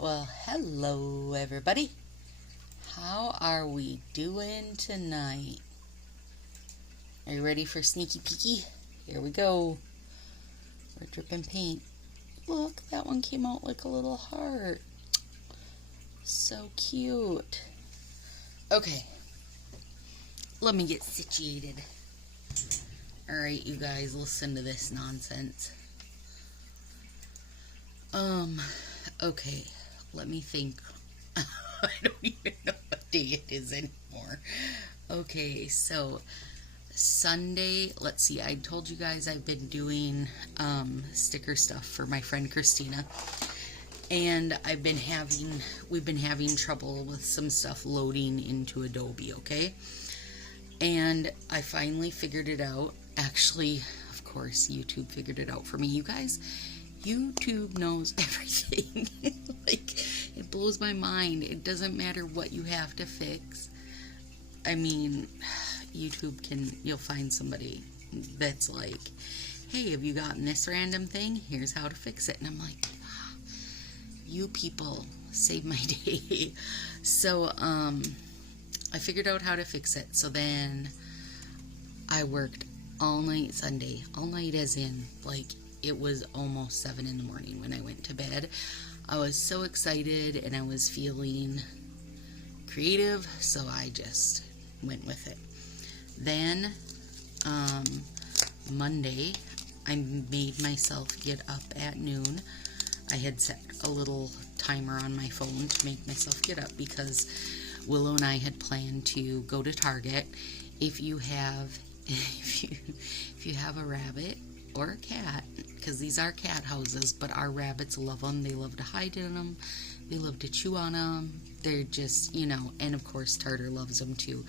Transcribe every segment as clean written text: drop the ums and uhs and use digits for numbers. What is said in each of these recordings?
Well, hello everybody. How are we doing tonight? Are you ready for sneaky peeky? Here we go. We're dripping paint. Look, that one came out like a little heart. So cute. Okay, let me get situated. Alright, you guys, listen to this nonsense. Okay, let me think. I don't even know what day it is anymore. Okay, so Sunday, let's see, I told you guys I've been doing sticker stuff for my friend Christina, and we've been having trouble with some stuff loading into Adobe, okay? And I finally figured it out. Actually, of course, YouTube figured it out for me. You guys, YouTube knows everything. Like, it blows my mind. It doesn't matter what you have to fix. I mean, you'll find somebody that's like, hey, have you gotten this random thing? Here's how to fix it. And I'm like, you people save my day. So, I figured out how to fix it. So then I worked all night Sunday. All night as in, like, it was almost 7 in the morning when I went to bed. I was so excited and I was feeling creative, so I just went with it. Then, Monday, I made myself get up at noon. I had set a little timer on my phone to make myself get up because Willow and I had planned to go to Target. If you have a rabbit or a cat, because these are cat houses, but our rabbits love them. They love to hide in them. They love to chew on them. They're just, and of course Tartar loves them too.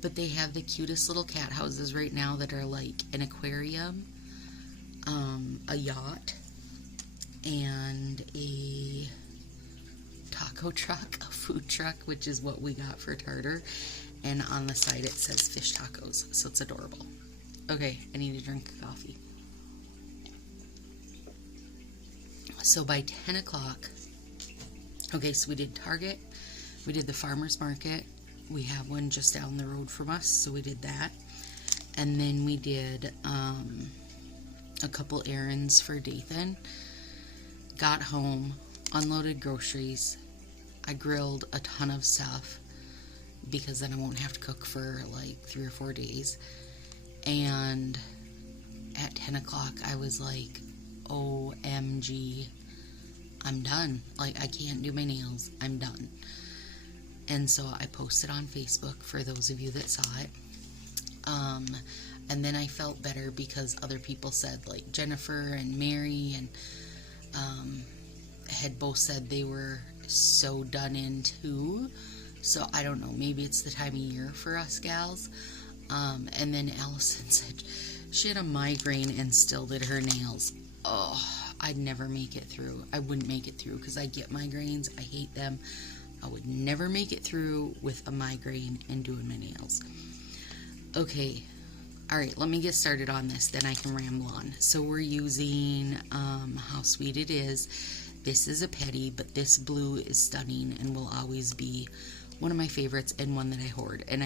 But they have the cutest little cat houses right now that are like an aquarium, a yacht, and a taco truck, a food truck, which is what we got for Tartar. And on the side it says fish tacos, so it's adorable. Okay, I need to drink coffee. So by 10 o'clock, okay, so we did Target, we did the farmer's market, we have one just down the road from us, so we did that. And then we did a couple errands for Dathan. Got home, unloaded groceries. I grilled a ton of stuff because then I won't have to cook for like 3 or 4 days. And at 10 o'clock, I was like, OMG, I'm done. Like, I can't do my nails. I'm done. And so I posted on Facebook for those of you that saw it. And then I felt better because other people said, like Jennifer and Mary and had both said they were so done in too. So I don't know, maybe it's the time of year for us gals. And then Allison said she had a migraine and still did her nails. Oh, I'd never make it through. I wouldn't make it through because I get migraines. I hate them. I would never make it through with a migraine and doing my nails. Okay, alright, let me get started on this, then I can ramble on. So we're using How Sweet It Is. This is a petty, but this blue is stunning and will always be one of my favorites and one that I hoard. And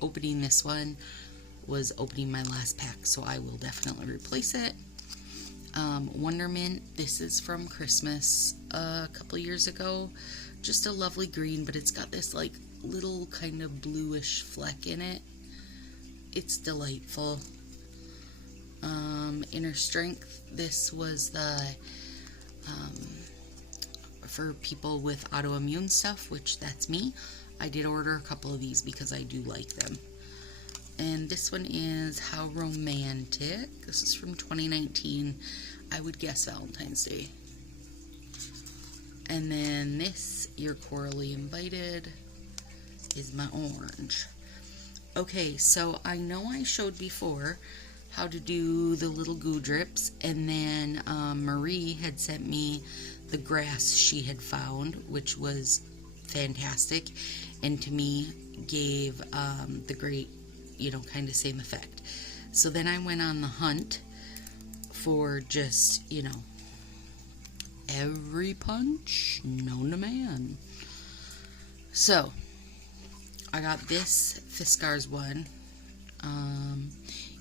opening this one was opening my last pack, so I will definitely replace it. Wondermint, this is from Christmas a couple years ago. Just a lovely green, but it's got this like little kind of bluish fleck in it. It's delightful. Inner Strength, this was the for people with autoimmune stuff, which that's me. I did order a couple of these because I do like them. And this one is How Romantic. This is from 2019. I would guess Valentine's Day. And then this, You're Corally Invited, is my orange. Okay, so I know I showed before how to do the little goo drips, and then Marie had sent me the grass she had found, which was fantastic, and to me gave the great, kind of same effect. So then I went on the hunt for just, every punch known to man. So, I got this Fiskars one,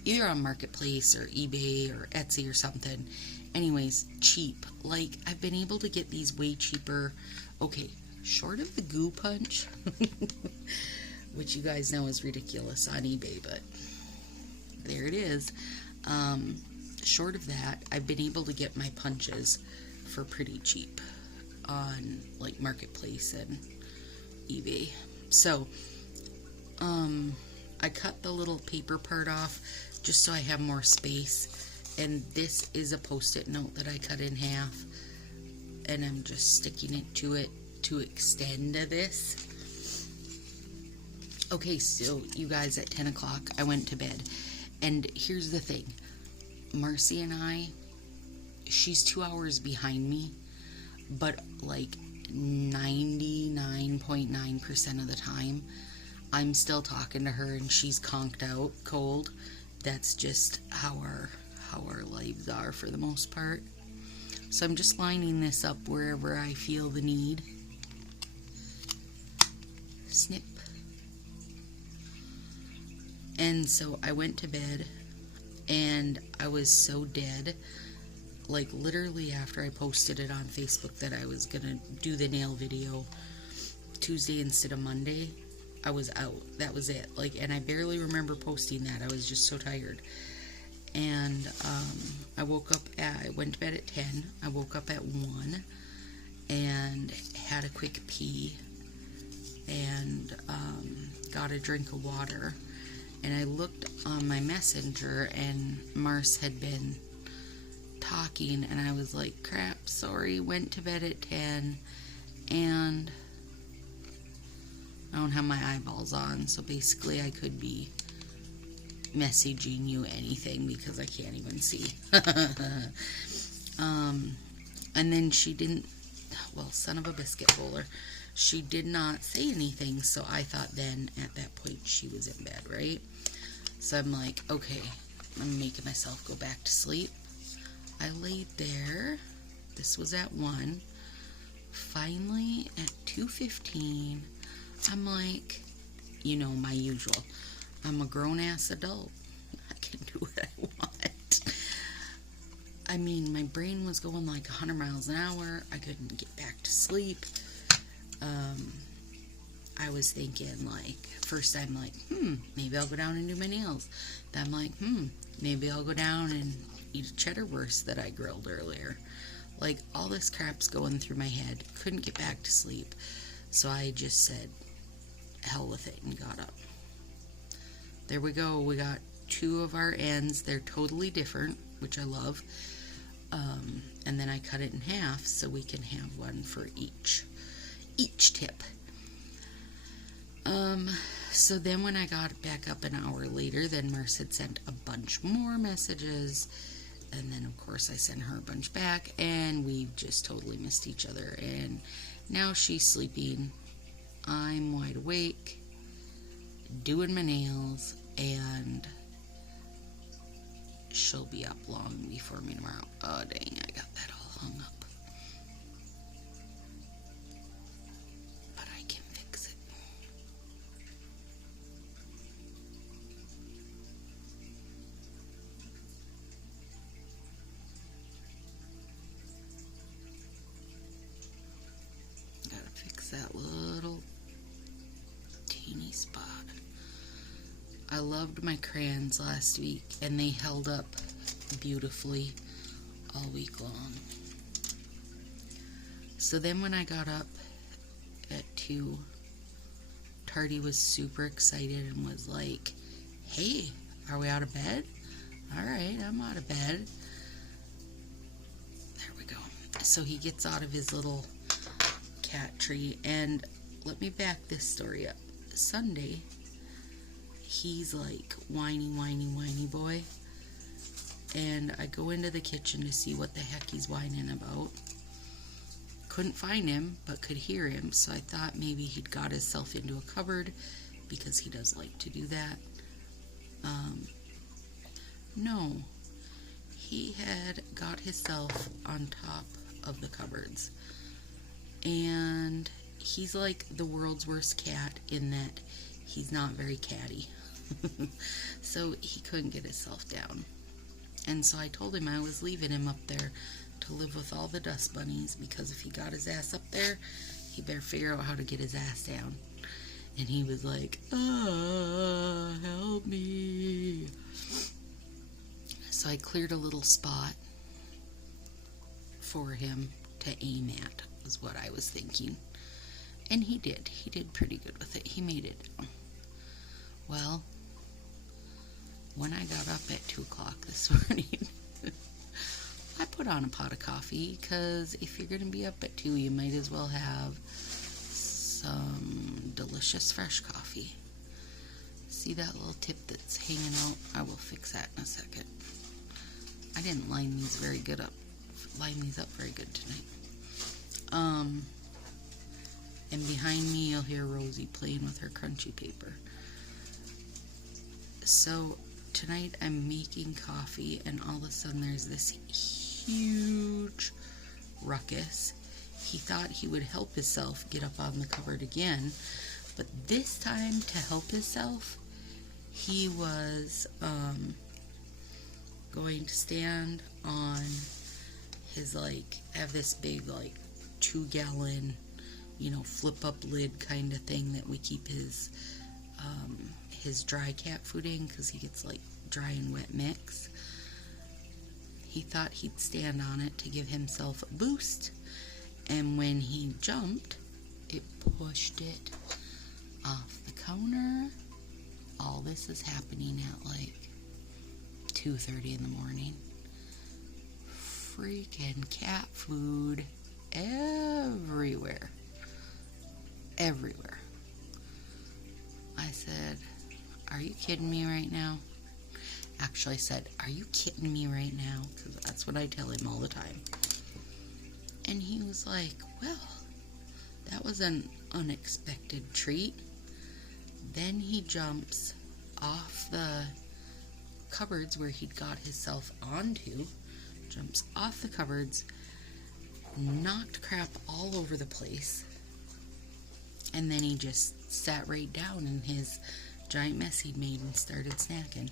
either on Marketplace or eBay or Etsy or something. Anyways, cheap. Like, I've been able to get these way cheaper. Okay, short of the goo punch, which you guys know is ridiculous on eBay, but there it is. Short of that, I've been able to get my punches for pretty cheap on like Marketplace and eBay. So, I cut the little paper part off just so I have more space, and this is a post-it note that I cut in half, and I'm just sticking it to extend this. Okay, so you guys, at 10 o'clock I went to bed, and here's the thing. Marcy and I, she's 2 hours behind me, but like 99.9% of the time I'm still talking to her and she's conked out cold. That's just how our lives are for the most part. So I'm just lining this up wherever I feel the need. Snip. And so I went to bed and I was so dead. Like, literally after I posted it on Facebook that I was gonna do the nail video Tuesday instead of Monday, I was out. That was it. Like, and I barely remember posting that. I was just so tired. And I went to bed at 10. I woke up at 1 and had a quick pee and got a drink of water. And I looked on my messenger and Mars had been talking, and I was like, crap, sorry, went to bed at 10 and I don't have my eyeballs on, so basically I could be messaging you anything because I can't even see. And then she didn't, well, son of a biscuit bowler, she did not say anything, so I thought then at that point she was in bed, right? So I'm like, okay, I'm making myself go back to sleep. I laid there. This was at 1. Finally, at 2:15, I'm like, you know, my usual. I'm a grown-ass adult. I can do what I want. I mean, my brain was going like 100 miles an hour. I couldn't get back to sleep. I was thinking, like, first I'm like, maybe I'll go down and do my nails. Then I'm like, maybe I'll go down and eat a cheddar wurst that I grilled earlier. Like, all this crap's going through my head. Couldn't get back to sleep. So I just said, hell with it, and got up. There we go. We got 2 of our ends. They're totally different, which I love. And then I cut it in half so we can have one for each tip. So then when I got back up an hour later, then Merce had sent a bunch more messages, and then of course I sent her a bunch back, and we just totally missed each other. And now she's sleeping, I'm wide awake, doing my nails, and she'll be up long before me tomorrow. Oh dang, I got that all hung up. But I can fix it. Gotta fix that little teeny spot. I loved my crayons last week, and they held up beautifully all week long. So then when I got up at 2, Tardy was super excited and was like, hey, are we out of bed? Alright, I'm out of bed. There we go. So he gets out of his little cat tree, and let me back this story up. Sunday, he's like whiny boy, and I go into the kitchen to see what the heck he's whining about. Couldn't find him, but could hear him, so I thought maybe he'd got himself into a cupboard because he does like to do that. No, he had got himself on top of the cupboards. And he's like the world's worst cat in that he's not very catty. So he couldn't get himself down. And so I told him I was leaving him up there to live with all the dust bunnies, because if he got his ass up there, he better figure out how to get his ass down. And he was like, help me. So I cleared a little spot for him to aim at, was what I was thinking. And he did. He did pretty good with it. He made it down. Well, when I got up at 2 o'clock this morning, I put on a pot of coffee, because if you're going to be up at 2, you might as well have some delicious fresh coffee. See that little tip that's hanging out? I will fix that in a second. I didn't line these up very good tonight. And behind me you'll hear Rosie playing with her crunchy paper. So tonight I'm making coffee, and all of a sudden there's this huge ruckus. He thought he would help himself get up on the cupboard again, but this time, to help himself, he was going to stand on his, I have this big 2-gallon, flip up lid kind of thing that we keep his dry cat food in, because he gets dry and wet mix. He thought he'd stand on it to give himself a boost, and when he jumped, it pushed it off the counter. All this is happening at 2:30 in the morning. Freaking cat food everywhere. Everywhere. I said, are you kidding me right now? Actually, I said, are you kidding me right now? Because that's what I tell him all the time. And he was like, well, that was an unexpected treat. Then he jumps off the cupboards where he'd got himself onto, jumps off the cupboards, knocked crap all over the place, and then he just sat right down in his giant mess he'd made and started snacking.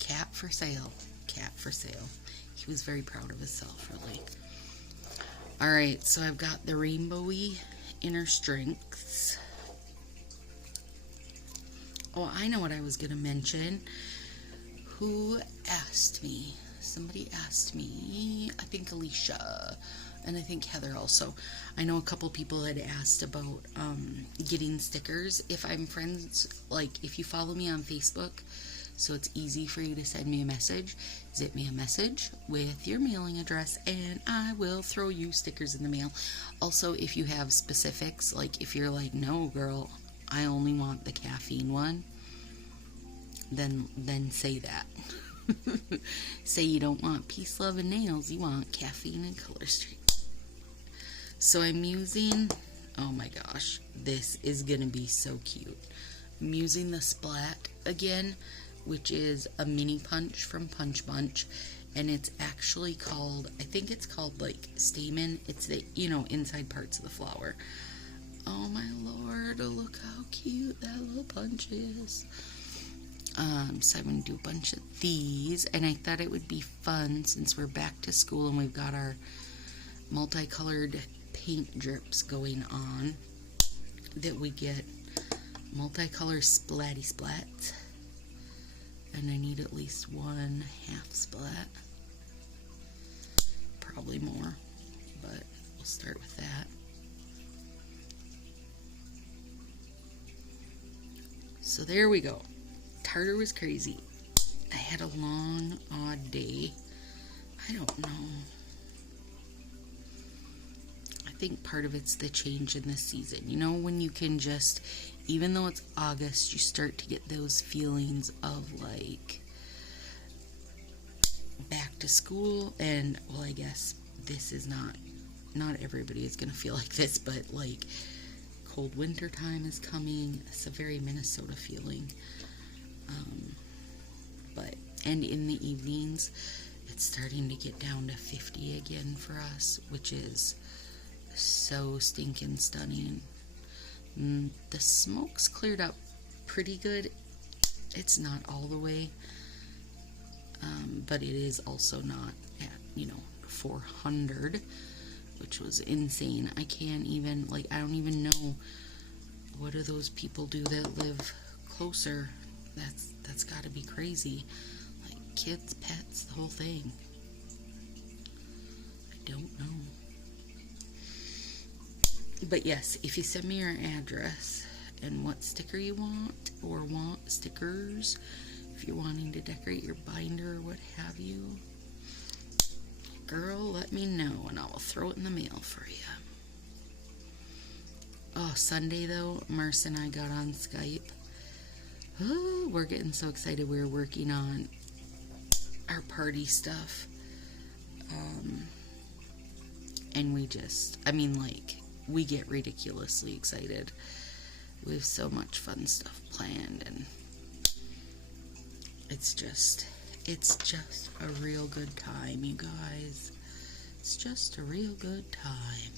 Cat for sale. Cat for sale. He was very proud of himself, really. Alright, so I've got the rainbowy inner strengths. Oh, I know what I was going to mention. Who asked me? Somebody asked me. I think Alicia. And I think Heather also. I know a couple people had asked about getting stickers. If I'm friends, if you follow me on Facebook, so it's easy for you to send me a message, zip me a message with your mailing address, and I will throw you stickers in the mail. Also, if you have specifics, if you're no girl, I only want the caffeine one, then say that. Say you don't want peace, love, and nails, you want caffeine and color streak. So I'm using, oh my gosh, this is gonna be so cute. I'm using the Splat again, which is a mini punch from Punch Bunch, and it's actually called, I think it's called stamen. It's the, inside parts of the flower. Oh my lord, look how cute that little punch is. So I'm going to do a bunch of these, and I thought it would be fun since we're back to school and we've got our multicolored paint drips going on, that we get multicolor splatty splats. And I need at least 1 half splat. Probably more, but we'll start with that. So there we go. Tartar was crazy. I had a long, odd day. I don't know. I think part of it's the change in the season. When you can just, even though it's August, you start to get those feelings of back to school. And, well, I guess this is not everybody is going to feel like this, but cold winter time is coming. It's a very Minnesota feeling. And in the evenings, It's starting to get down to 50 again for us, which is so stinking stunning. The smoke's cleared up pretty good. It's not all the way, but it is also not at, 400, which was insane. I can't even, I don't even know, what do those people do that live closer? That's got to be crazy. Like kids, pets, the whole thing. I don't know. But yes, if you send me your address and what sticker you want, or want stickers, if you're wanting to decorate your binder or what have you, girl, let me know and I will throw it in the mail for you. Oh, Sunday though, Marcy and I got on Skype. Oh, we're getting so excited. We're working on our party stuff. And we just, we get ridiculously excited. We have so much fun stuff planned, and it's just a real good time, you guys. It's just a real good time.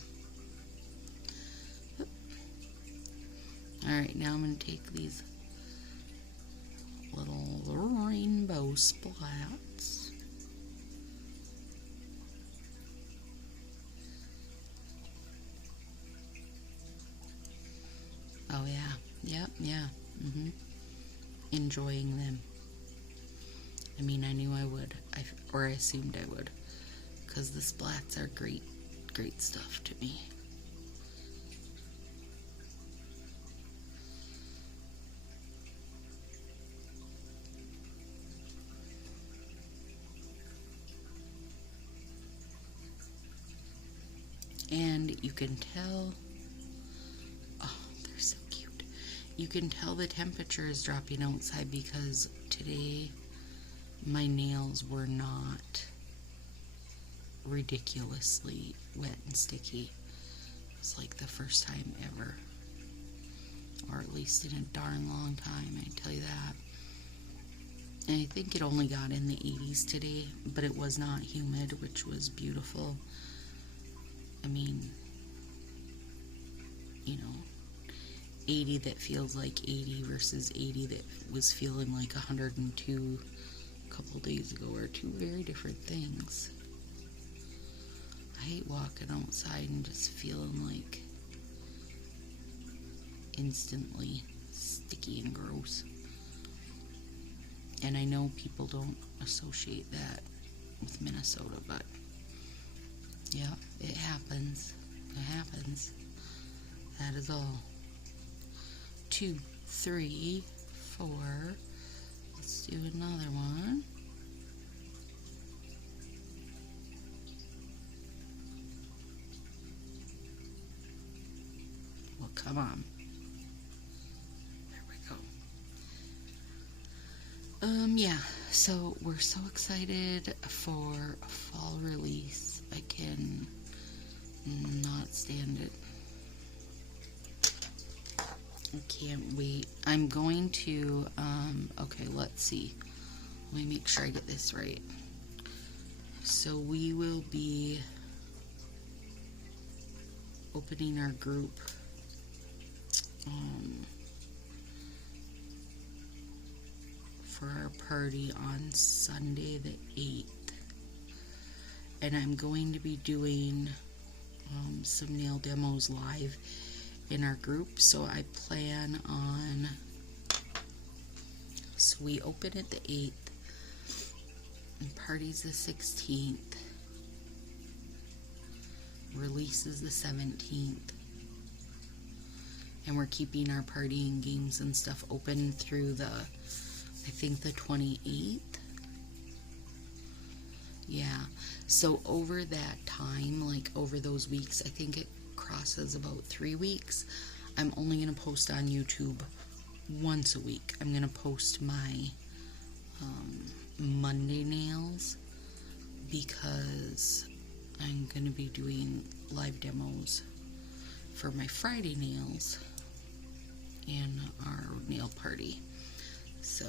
Alright, now I'm going to take these little rainbow splats. Oh yeah, yeah. Enjoying them. I knew I would, or I assumed I would, because the splats are great stuff to me. And you can tell, oh, they're so cute. You can tell the temperature is dropping outside because today my nails were not ridiculously wet and sticky. It was like the first time ever, or at least in a darn long time, I tell you that. And I think it only got in the 80s today, but it was not humid, which was beautiful. 80 that feels like 80 versus 80 that was feeling like 102 a couple days ago are two very different things. I hate walking outside and just feeling like instantly sticky and gross. And I know people don't associate that with Minnesota, but yeah, it happens. It happens. That is all. 2, 3, 4. Let's do another one. Well, come on. There we go. Yeah, so we're so excited for a fall release. I can not stand it. I can't wait. I'm going to, okay, let's see. Let me make sure I get this right. So we will be opening our group for our party on Sunday the 8th. And I'm going to be doing some nail demos live in our group. So I plan on, so we open it the 8th and party's the 16th. Release is the 17th. And we're keeping our party and games and stuff open through the, I think the 28th. Yeah, so over that time, like over those weeks, I think it crosses about 3 weeks. I'm only going to post on YouTube once a week. I'm going to post my Monday nails because I'm going to be doing live demos for my Friday nails and our nail party. So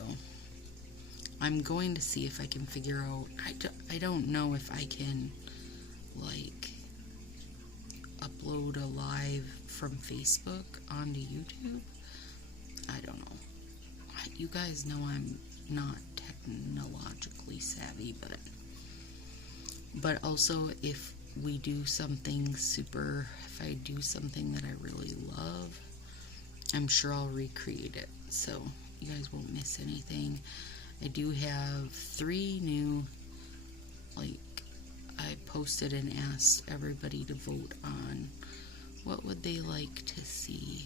I'm going to see if I can figure out, I don't know if I can, like, upload a live from Facebook onto YouTube. I don't know. You guys know I'm not technologically savvy, but also if we do something if I do something that I really love, I'm sure I'll recreate it, so you guys won't miss anything. I do have 3 new, like, I posted and asked everybody to vote on what would they like to see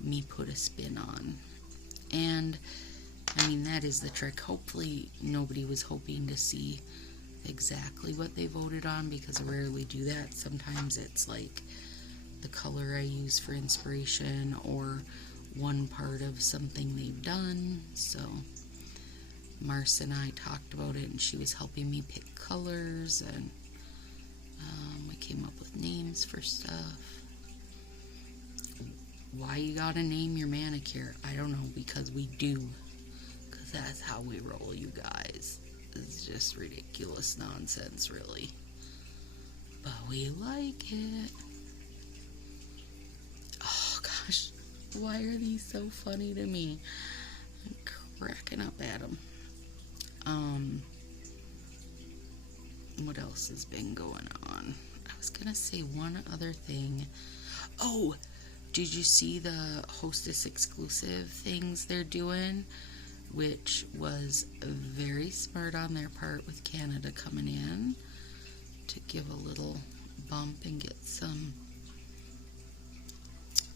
me put a spin on. And, I mean, that is the trick. Hopefully nobody was hoping to see exactly what they voted on, because I rarely do that. Sometimes it's like the color I use for inspiration or one part of something they've done. So Marcia and I talked about it, and she was helping me pick colors, and we came up with names for stuff. Why you gotta name your manicure? I don't know, because we do. Because that's how we roll, you guys. It's just ridiculous nonsense, really. But we like it. Oh, gosh. Why are these so funny to me? I'm cracking up at them. What else has been going on? I was gonna say one other thing. Oh, did you see the Hostess exclusive things they're doing? Which was very smart on their part with Canada coming in to give a little bump and get some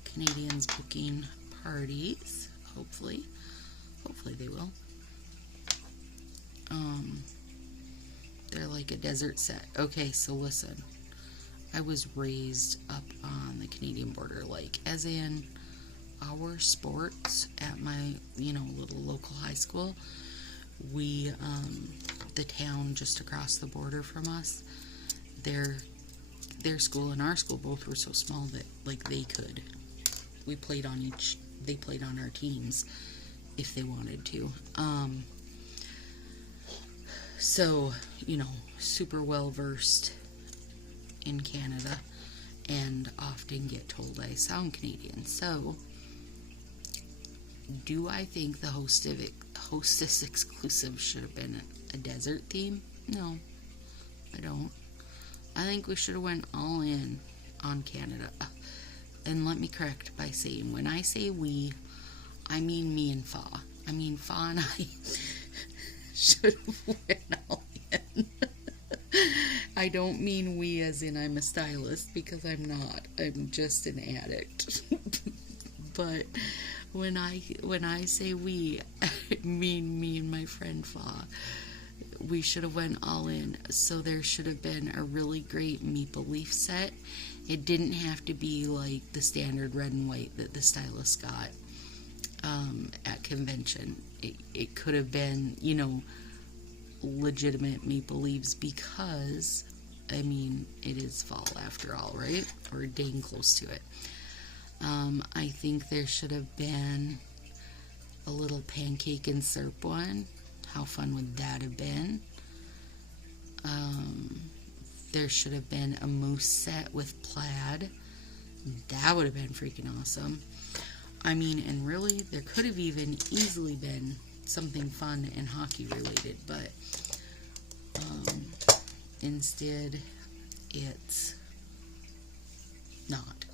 Canadians booking parties. Hopefully they will. They're like a desert set. Okay, so listen, I was raised up on the Canadian border, like, as in our sports at my, little local high school. We, the town just across the border from us, their school and our school both were so small that, like, they played on our teams if they wanted to. So, super well versed in Canada, and often get told I sound Canadian. So, do I think the Hostess exclusive should have been a desert theme? No, I don't. I think we should have went all in on Canada. And let me correct by saying, when I say we, I mean me and Fa. I mean, Fa and I should have went all in. I don't mean we as in I'm a stylist, because I'm not. I'm just an addict. But when I say we, I mean me and my friend Fa. We should have went all in. So there should have been a really great maple leaf set. It didn't have to be like the standard red and white that the stylist got at convention. It could have been, legitimate maple leaves, because, I mean, it is fall after all, right? Or dang close to it. I think there should have been a little pancake and syrup one. How fun would that have been? There should have been a moose set with plaid. That would have been freaking awesome. I mean, and really, there could have even easily been something fun and hockey related, but instead it's not.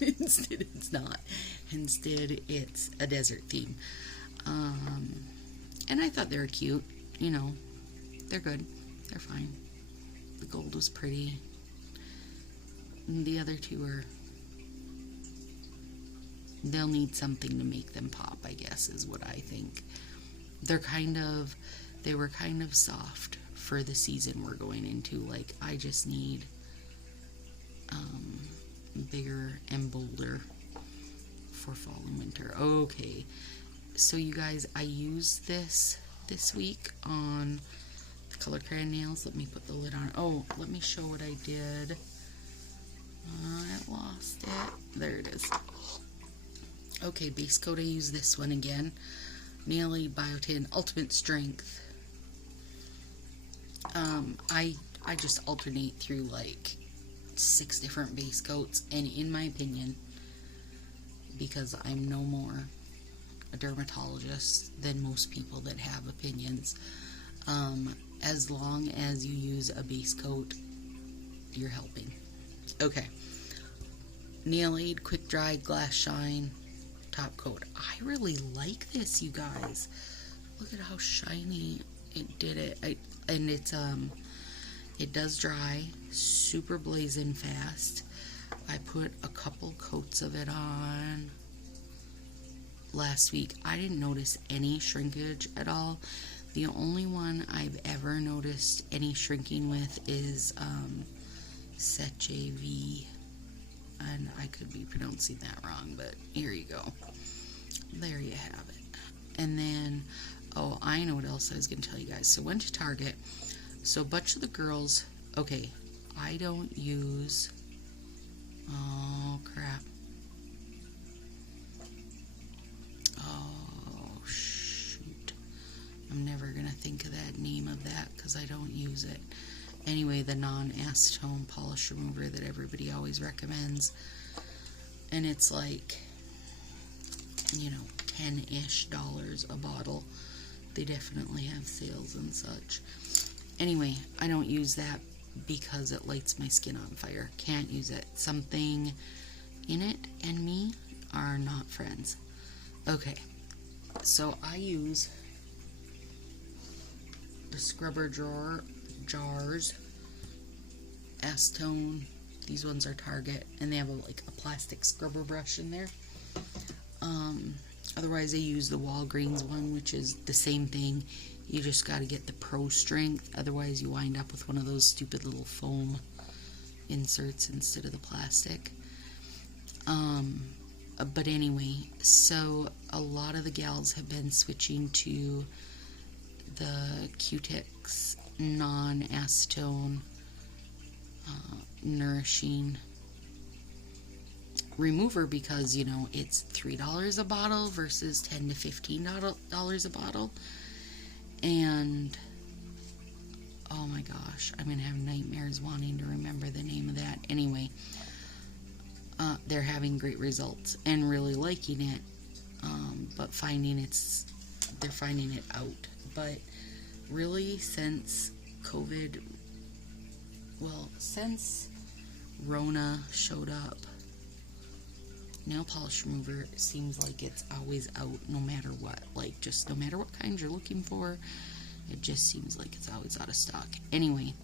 Instead it's not. Instead it's a desert theme. And I thought they were cute. They're good. They're fine. The gold was pretty. And the other two they'll need something to make them pop, I guess, is what I think. They were kind of soft for the season we're going into. Like, I just need bigger and bolder for fall and winter. Okay, so you guys, I used this week on the color crayon nails. Let me put the lid on. Oh, let me show what I did. I lost it. There it is. Okay, base coat, I used this one again. Nail Aid Biotin Ultimate Strength. I just alternate through like 6 different base coats, and in my opinion, because I'm no more a dermatologist than most people that have opinions, as long as you use a base coat, you're helping. Okay. Nail Aid Quick Dry Glass Shine Top Coat. I really like this, you guys. Look at how shiny it did it. And it's it does dry super blazing fast. I put a couple coats of it on last week. I didn't notice any shrinkage at all. The only one I've ever noticed any shrinking with is Sassy, and I could be pronouncing that wrong, but here you go. There you have it. And then, oh, I know what else I was going to tell you guys. So went to Target. So a bunch of the girls, okay, I don't use, oh crap. Oh shoot. I'm never going to think of that name of that because I don't use it. Anyway, the non-acetone polish remover that everybody always recommends. And it's like, you know, $10-ish a bottle. They definitely have sales and such. Anyway, I don't use that because it lights my skin on fire. Can't use it. Something in it and me are not friends. Okay, so I use the scrubber jars, acetone. These ones are Target, and they have like a plastic scrubber brush in there. Otherwise, I use the Walgreens one, which is the same thing. You just got to get the Pro Strength. Otherwise, you wind up with one of those stupid little foam inserts instead of the plastic. But anyway, so a lot of the gals have been switching to the Q-Tex non-acetone nourishing remover because, you know, it's $3 a bottle versus $10 to $15 a bottle. And oh my gosh, I'm gonna have nightmares wanting to remember the name of that. Anyway, they're having great results and really liking it, but they're finding it out. But really, since COVID, well, since Rona showed up, nail polish remover seems like it's always out no matter what. Like, just no matter what kind you're looking for, it just seems like it's always out of stock. Anyway,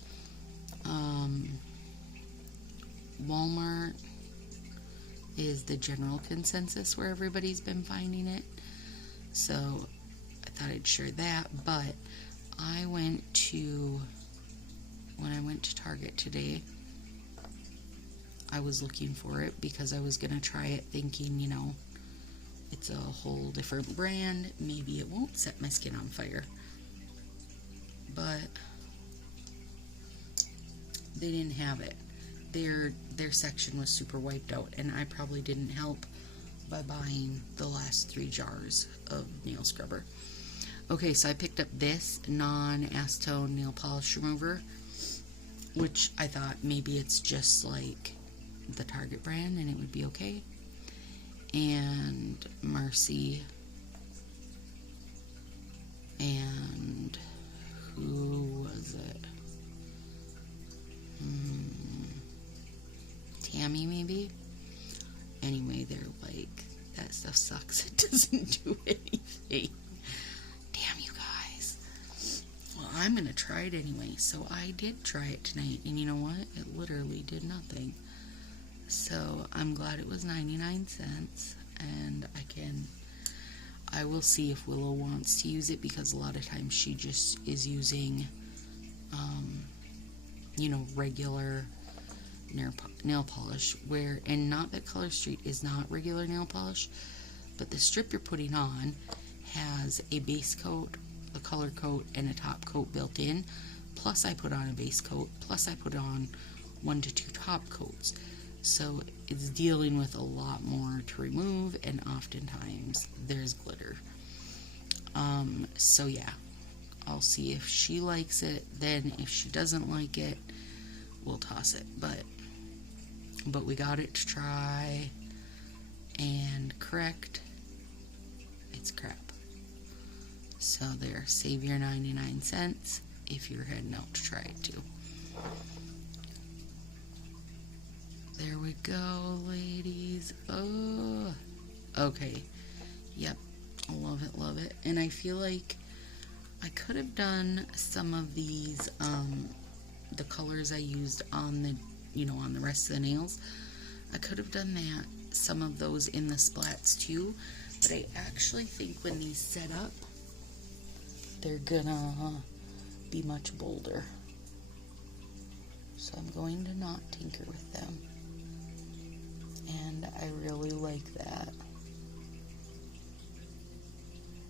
Walmart is the general consensus where everybody's been finding it. So I thought I'd share that. But when I went to Target today, I was looking for it because I was going to try it thinking, you know, it's a whole different brand. Maybe it won't set my skin on fire. But they didn't have it. Their section was super wiped out, and I probably didn't help by buying the last 3 jars of nail scrubber. Okay, so I picked up this non-acetone nail polish remover, which I thought maybe it's just like the Target brand and it would be okay. And Mercy, and who was it? Tammy, maybe? Anyway, they're like, that stuff sucks. It doesn't do anything. Damn you guys. Well, I'm gonna try it anyway. So I did try it tonight, and you know what? It literally did nothing. So I'm glad it was 99 cents, and I will see if Willow wants to use it, because a lot of times she just is using, you know, regular nail polish, and not that Color Street is not regular nail polish, but the strip you're putting on has a base coat, a color coat, and a top coat built in, plus I put on a base coat, plus I put on 1 to 2 top coats. So it's dealing with a lot more to remove, and oftentimes there's glitter. So yeah, I'll see if she likes it. Then if she doesn't like it, we'll toss it. But we got it to try, and correct, it's crap. So there, save your 99 cents if you're heading out to try it too. There we go, ladies. Oh, okay. Yep, love it, love it. And I feel like I could have done some of these, the colors I used on the, on the rest of the nails. I could have done that, some of those in the splats too, but I actually think when these set up, they're gonna be much bolder. So I'm going to not tinker with them. And I really like that.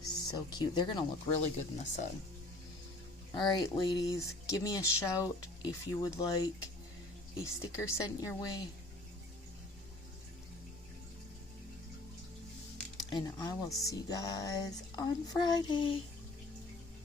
So cute. They're gonna look really good in the sun. Alright, ladies, give me a shout if you would like a sticker sent your way. And I will see you guys on Friday.